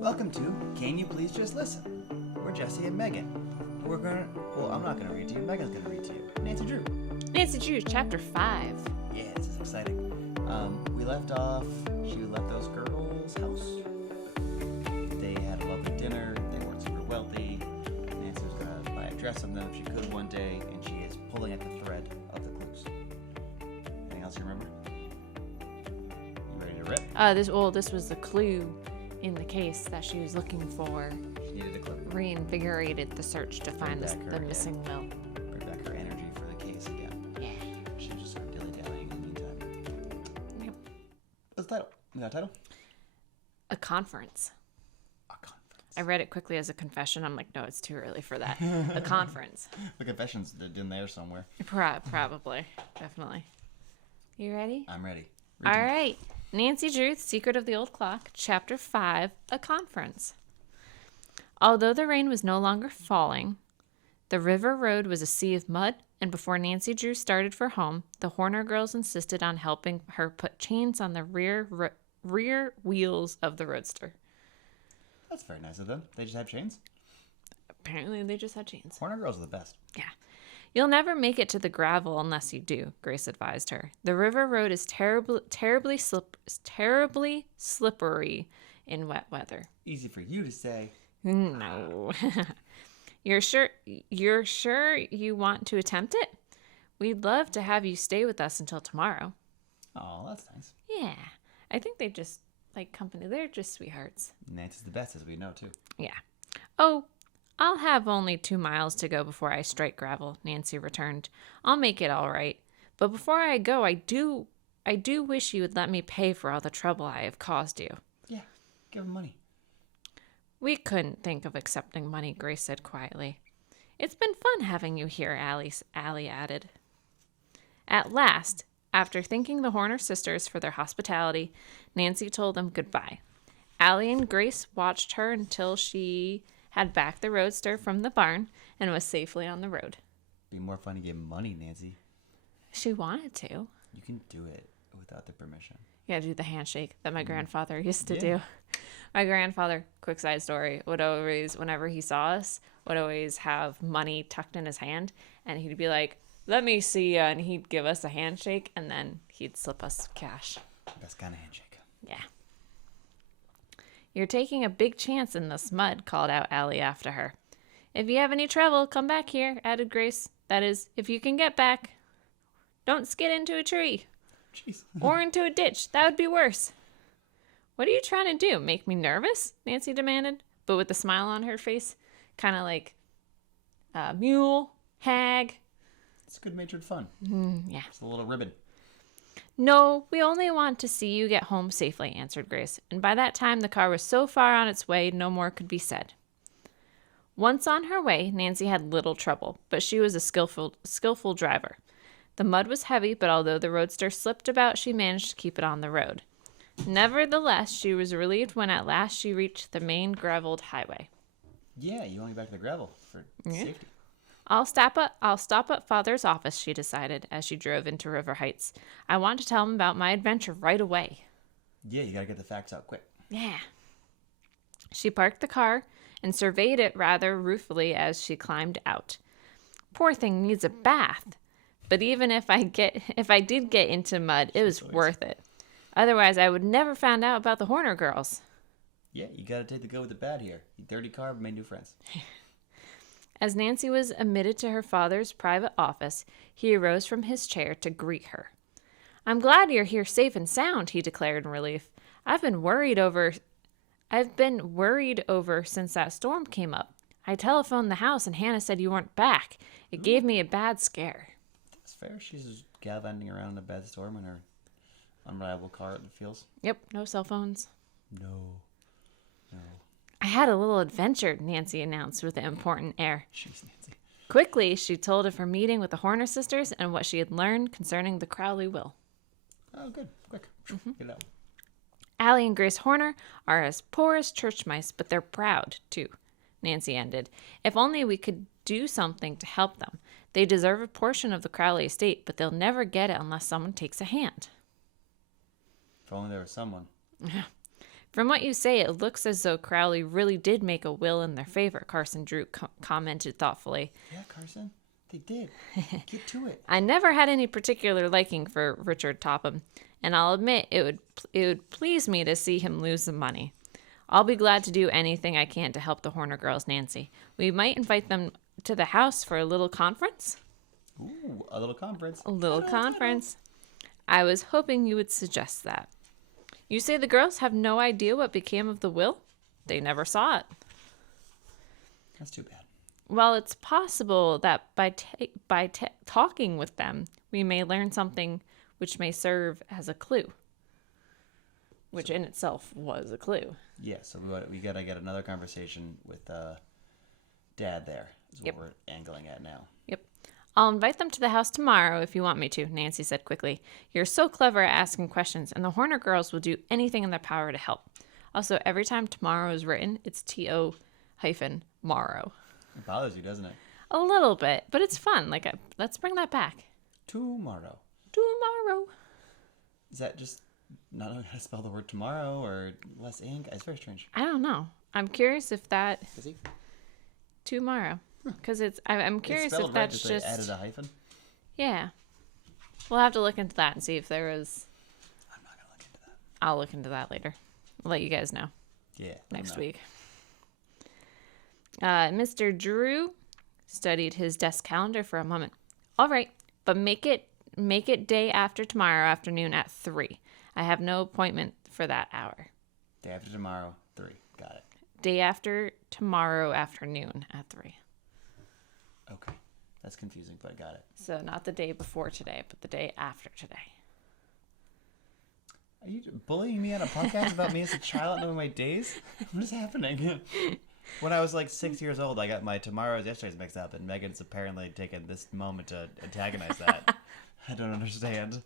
Welcome to Can You Please Just Listen? We're Jesse and Megan. I'm not gonna read to you, Megan's gonna read to you. Nancy Drew. Nancy Drew, chapter 5. Yeah, this is exciting. We left off, she left those girls' house. They had a lovely dinner, they weren't super wealthy. Nancy was gonna buy a dress on them if she could one day, and she is pulling at the thread of the clues. Anything else you remember? You ready to rip? This was the clue in the case that she was looking for. She needed a clue. Reinvigorated the search to find the missing mill. Bring back her energy for the case again. Yeah. She was just sort of dilly-dallying in the meantime. Yep. What's the title? You got a title? A conference. A conference. I read it quickly as a confession. I'm like, no, it's too early for that. A conference. The confession's in there somewhere. Probably. Definitely. You ready? I'm ready. All right. Nancy Drew, Secret of the Old Clock, Chapter 5, A Conference. Although the rain was no longer falling, the river road was a sea of mud, and before Nancy Drew started for home, the Horner girls insisted on helping her put chains on the rear wheels of the roadster. That's very nice of them. They just have chains? Apparently, they just had chains. Horner girls are the best. Yeah. You'll never make it to the gravel unless you do, Grace advised her. The river road is terribly slippery in wet weather. Easy for you to say. No. You're sure you want to attempt it? We'd love to have you stay with us until tomorrow. Oh, that's nice. Yeah. I think they just like company. They're just sweethearts. Nancy's the best, as we know, too. Yeah. Oh, I'll have only 2 miles to go before I strike gravel, Nancy returned. I'll make it all right. But before I go, I do wish you would let me pay for all the trouble I have caused you. Yeah, give them money. We couldn't think of accepting money, Grace said quietly. It's been fun having you here, Allie added. At last, after thanking the Horner sisters for their hospitality, Nancy told them goodbye. Allie and Grace watched her until she had backed the roadster from the barn and was safely on the road. Be more fun to give money, Nancy. She wanted to. You can do it without the permission. You gotta do the handshake that my grandfather used to Yeah. do. My grandfather, quick side story, would always, whenever he saw us, would always have money tucked in his hand, and he'd be like, let me see ya, and he'd give us a handshake, and then he'd slip us cash. Best kind of handshake. Yeah. You're taking a big chance in this mud, called out Allie after her. If you have any trouble, come back here, added Grace. That is, if you can get back. Don't skid into a tree. Jeez. Or into a ditch. That would be worse. What are you trying to do? Make me nervous? Nancy demanded, but with a smile on her face. Kind of like mule, hag. It's good-natured fun. Yeah. It's a little ribbon. No, we only want to see you get home safely, answered Grace, and by that time the car was so far on its way no more could be said. Once on her way, Nancy had little trouble, but she was a skillful driver. The mud was heavy, but although the roadster slipped about, she managed to keep it on the road. Nevertheless, she was relieved when at last she reached the main graveled highway. Yeah, you want to get back to the gravel for safety. I'll stop at Father's office, she decided as she drove into River Heights. I want to tell him about my adventure right away. Yeah, you got to get the facts out quick. Yeah. She parked the car and surveyed it rather ruefully as she climbed out. Poor thing needs a bath. But even if I did get into mud, it was worth it. Otherwise, I would never found out about the Horner girls. Yeah, you got to take the good with the bad here. You dirty car, but made new friends. As Nancy was admitted to her father's private office, he arose from his chair to greet her. I'm glad you're here safe and sound, he declared in relief. I've been worried over since that storm came up. I telephoned the house and Hannah said you weren't back. It gave me a bad scare. That's fair. She's just gallivanting around in a bad storm in her unreliable car, it feels. Yep, no cell phones. No. I had a little adventure, Nancy announced with an important air. Jeez, Nancy. Quickly, she told of her meeting with the Horner sisters and what she had learned concerning the Crowley will. Oh, good. Quick. Get it out. Allie and Grace Horner are as poor as church mice, but they're proud, too, Nancy ended. If only we could do something to help them. They deserve a portion of the Crowley estate, but they'll never get it unless someone takes a hand. If only there was someone. From what you say, it looks as though Crowley really did make a will in their favor, Carson Drew commented thoughtfully. Yeah, Carson, they did. Get to it. I never had any particular liking for Richard Topham, and I'll admit it would please me to see him lose some money. I'll be glad to do anything I can to help the Horner girls, Nancy. We might invite them to the house for a little conference. Ooh, a little conference. A little conference. I was hoping you would suggest that. You say the girls have no idea what became of the will? They never saw it. That's too bad. Well, it's possible that by talking with them, we may learn something which may serve as a clue. Which in itself was a clue. Yeah, so we got to get another conversation with Dad there, is what we're angling at now. Yep. I'll invite them to the house tomorrow if you want me to, Nancy said quickly. You're so clever at asking questions, and the Horner girls will do anything in their power to help. Also, every time tomorrow is written, it's T-O-morrow. It bothers you, doesn't it? A little bit, but it's fun. Let's bring that back. Tomorrow. Tomorrow. Is that just not knowing how to spell the word tomorrow or less ink? It's very strange. I don't know. I'm curious if that... Is he? Tomorrow. Because I'm curious if that's right, just... They added a hyphen? Yeah. We'll have to look into that and see if there is... I'm not going to look into that. I'll look into that later. I'll let you guys know. Yeah. Next week. Mr. Drew studied his desk calendar for a moment. All right, but make it day after tomorrow afternoon at 3. I have no appointment for that hour. Day after tomorrow, 3. Got it. Day after tomorrow afternoon at 3. Okay. That's confusing, but I got it. So not the day before today, but the day after today. Are you bullying me on a podcast about me as a child not knowing my days? What is happening? When I was like 6 years old, I got my tomorrows, yesterdays mixed up, and Megan's apparently taken this moment to antagonize that. I don't understand.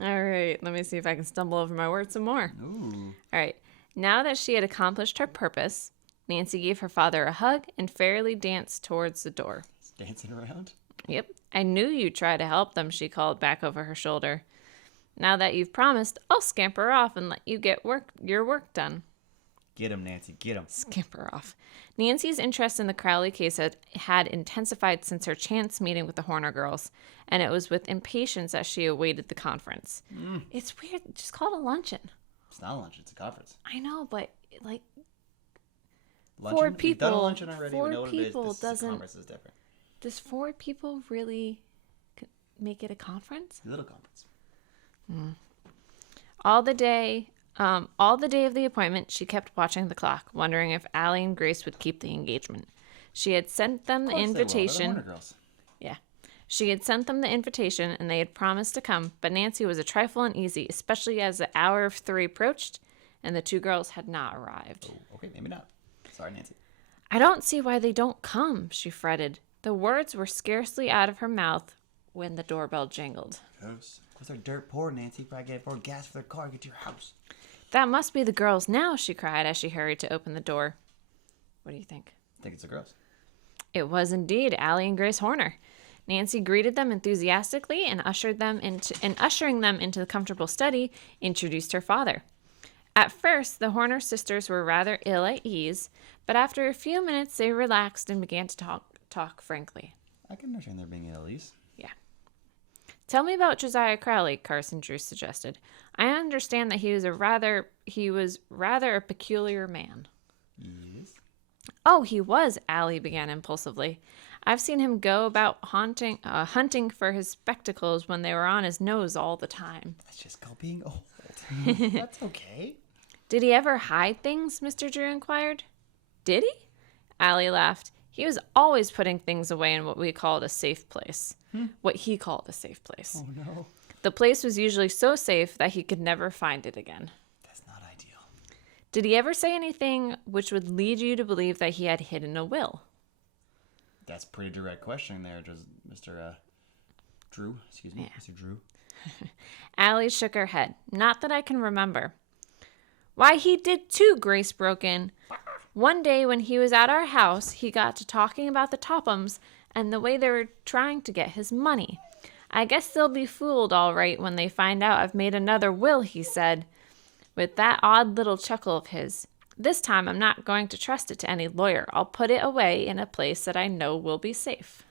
All right, let me see if I can stumble over my words some more. Ooh. All right, now that she had accomplished her purpose, Nancy gave her father a hug and fairly danced towards the door. Dancing around? Yep, I knew you'd try to help them, she called back over her shoulder. Now that you've promised, I'll scamper off and let you get your work done. Get him, Nancy, get him. Scamper off. Nancy's interest in the Crowley case had intensified since her chance meeting with the Horner girls, and it was with impatience that she awaited the conference. It's weird. Just call it a luncheon. It's not a luncheon, it's a conference. I know, but like Luncheon? 4 We've people. done a luncheon already. 4 We know what people it is. This conference is different. Does 4 people really make it a conference? A little conference. All the day of the appointment, she kept watching the clock, wondering if Allie and Grace would keep the engagement. She had sent them the invitation. Horner girls. Yeah. She had sent them the invitation, and they had promised to come, but Nancy was a trifle uneasy, especially as the hour of 3 approached, and the 2 girls had not arrived. Oh, okay, maybe not. Sorry, Nancy. I don't see why they don't come, she fretted. The words were scarcely out of her mouth when the doorbell jingled. Because they're dirt poor, Nancy. Probably can't afford gas for their car to get to your house. That must be the girls now, she cried as she hurried to open the door. What do you think? I think it's the girls. It was indeed Allie and Grace Horner. Nancy greeted them enthusiastically and ushering them into the comfortable study, introduced her father. At first, the Horner sisters were rather ill at ease, but after a few minutes they relaxed and began to talk frankly. I can understand there being at least. Yeah. Tell me about Josiah Crowley, Carson Drew suggested. I understand that he was rather a peculiar man. Yes. Oh, he was, Allie began impulsively. I've seen him go about hunting for his spectacles when they were on his nose all the time. That's just called being old. That's okay. Did he ever hide things? Mr. Drew inquired. Did he? Allie laughed. He was always putting things away in what we called a safe place. What he called a safe place. Oh, no. The place was usually so safe that he could never find it again. That's not ideal. Did he ever say anything which would lead you to believe that he had hidden a will? That's pretty direct questioning there, just Mr. Drew. Excuse me, yeah. Mr. Drew. Allie shook her head. Not that I can remember. Why, he did too, Grace broke in. One day when he was at our house, he got to talking about the Tophams and the way they were trying to get his money. I guess they'll be fooled all right when they find out I've made another will, he said. with that odd little chuckle of his. This time I'm not going to trust it to any lawyer. I'll put it away in a place that I know will be safe.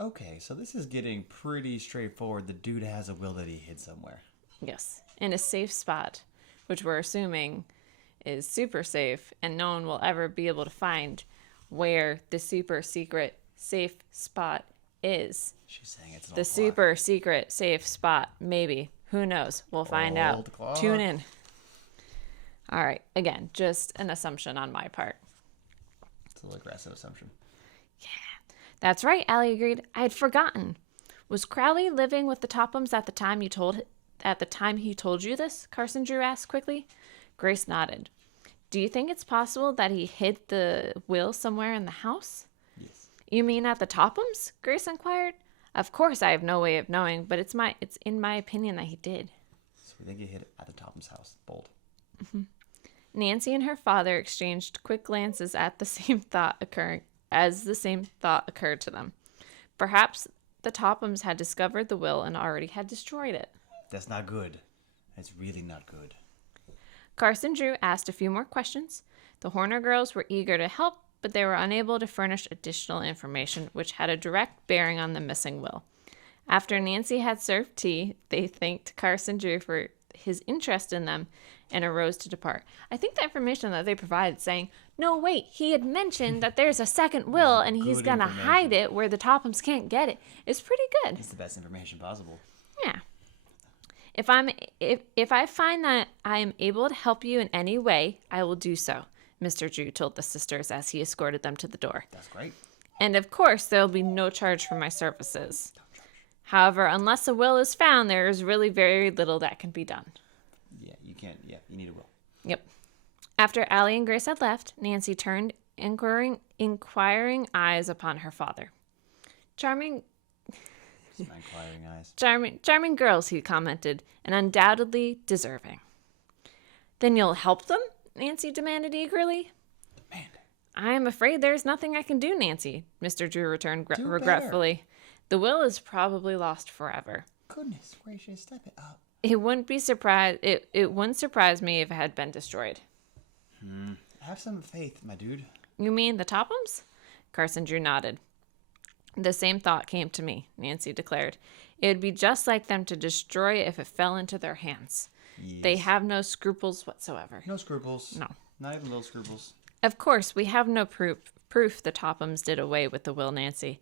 Okay, so this is getting pretty straightforward. The dude has a will that he hid somewhere. Yes, in a safe spot, which we're assuming is super safe, and no one will ever be able to find where the super secret safe spot is. She's saying it's an The old super secret safe spot, maybe. Who knows? We'll find out. Old clock. Tune in. All right, again, just an assumption on my part. It's a little aggressive assumption. That's right, Allie agreed. I had forgotten. Was Crowley living with the Tophams at the time he told you this? Carson Drew asked quickly. Grace nodded. Do you think it's possible that he hid the will somewhere in the house? Yes. You mean at the Tophams? Grace inquired. Of course, I have no way of knowing, but it's in my opinion that he did. So we think he hid it at the Topham's house. Bold. Nancy and her father exchanged quick glances at the same thought occurred to them. Perhaps the Tophams had discovered the will and already had destroyed it. That's not good. It's really not good. Carson Drew asked a few more questions. The Horner girls were eager to help, but they were unable to furnish additional information which had a direct bearing on the missing will. After Nancy had served tea, they thanked Carson Drew for his interest in them and arose to depart. I think the information that they provided saying, no, wait, he had mentioned that there's a second will and he's Good going to information. hide it where the Tophams can't get it is pretty good. It's the best information possible. Yeah. If I find that I am able to help you in any way, I will do so, Mr. Drew told the sisters as he escorted them to the door. That's great. And of course, there will be no charge for my services. However, unless a will is found, there is really very little that can be done. Yeah, you can't. Yeah, you need a will. Yep. After Allie and Grace had left, Nancy turned inquiring eyes upon her father. Charming It's my inquiring eyes. Charming girls, he commented, and undoubtedly deserving. Then you'll help them? Nancy demanded eagerly. Demand. I am afraid there's nothing I can do, Nancy, Mr. Drew returned Do regretfully. The will is probably lost forever. Goodness gracious, step it up. It wouldn't surprise me if it had been destroyed. Have some faith, my dude. You mean the Tophams? Carson Drew nodded. The same thought came to me, Nancy declared. It would be just like them to destroy it if it fell into their hands. Yes. They have no scruples whatsoever. No scruples. No. Not even little scruples. Of course, we have no proof the Tophams did away with the will, Nancy.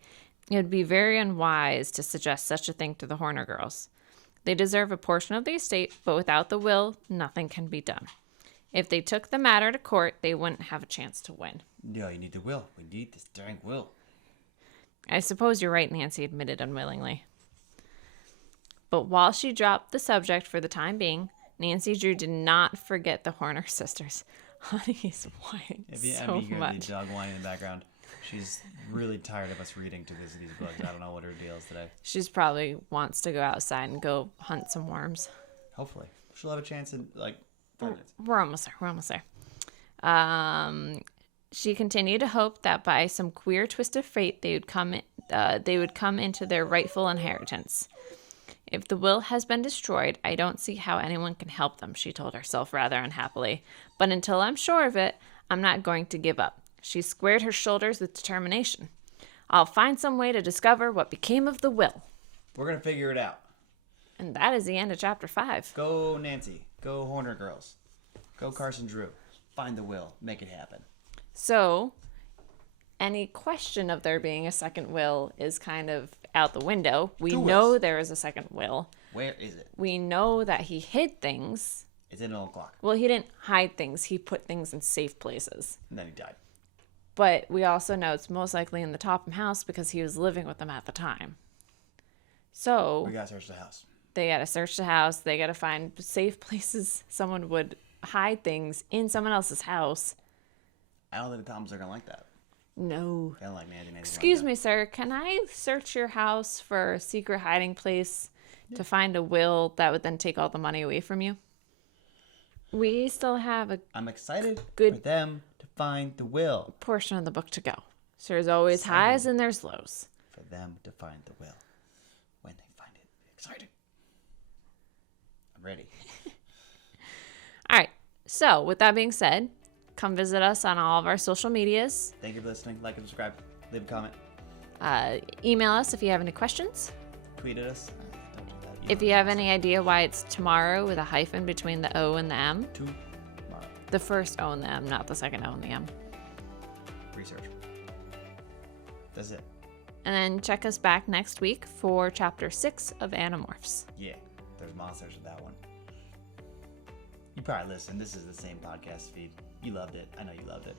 It would be very unwise to suggest such a thing to the Horner girls. They deserve a portion of the estate, but without the will, nothing can be done. If they took the matter to court, they wouldn't have a chance to win. No, you need the will. We need this dang will. I suppose you're right, Nancy admitted unwillingly. But while she dropped the subject for the time being, Nancy Drew did not forget the Horner sisters. Honey is whining so You got much. the dog whining in the background. She's really tired of us reading to these books. I don't know what her deal is today. She's probably wants to go outside and go hunt some worms. Hopefully. She'll have a chance in, 5 minutes. We're almost there. She continued to hope that by some queer twist of fate, they would come into their rightful inheritance. If the will has been destroyed, I don't see how anyone can help them, she told herself rather unhappily. But until I'm sure of it, I'm not going to give up. She squared her shoulders with determination. I'll find some way to discover what became of the will. We're going to figure it out. And that is the end of chapter 5. Go Nancy. Go Horner girls. Go Carson Drew. Find the will. Make it happen. So, any question of there being a second will is kind of out the window. We Two know wills. there is a second will. Where is it? We know that he hid things. It's in an old clock. Well, he didn't hide things. He put things in safe places. And then he died. But we also know it's most likely in the Topham house because he was living with them at the time. So, We got to search the house. they got to search the house. They got to find safe places someone would hide things in someone else's house. I don't think the Toms are going to like that. No. They don't like Nancy. Excuse me, sir. Can I search your house for a secret hiding place to find a will that would then take all the money away from you? We still have a I'm excited Good. for them to find the will. portion of the book to go. So there's always highs and there's lows. For them to find the will. When they find it. Exciting. I'm ready. So, with that being said, come visit us on all of our social medias. Thank you for listening. Like and subscribe. Leave a comment. Email us if you have any questions. Tweet at us. Don't do that. If you have any idea why it's tomorrow with a hyphen between the O and the M. Tomorrow. The first O and the M, not the second O and the M. Research. That's it. And then check us back next week for chapter 6 of Animorphs. Yeah, there's monsters with that one. You probably listened. This is the same podcast feed. You loved it. I know you loved it.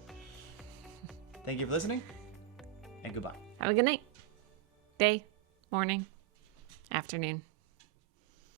Thank you for listening, and goodbye. Have a good night, day, morning, afternoon.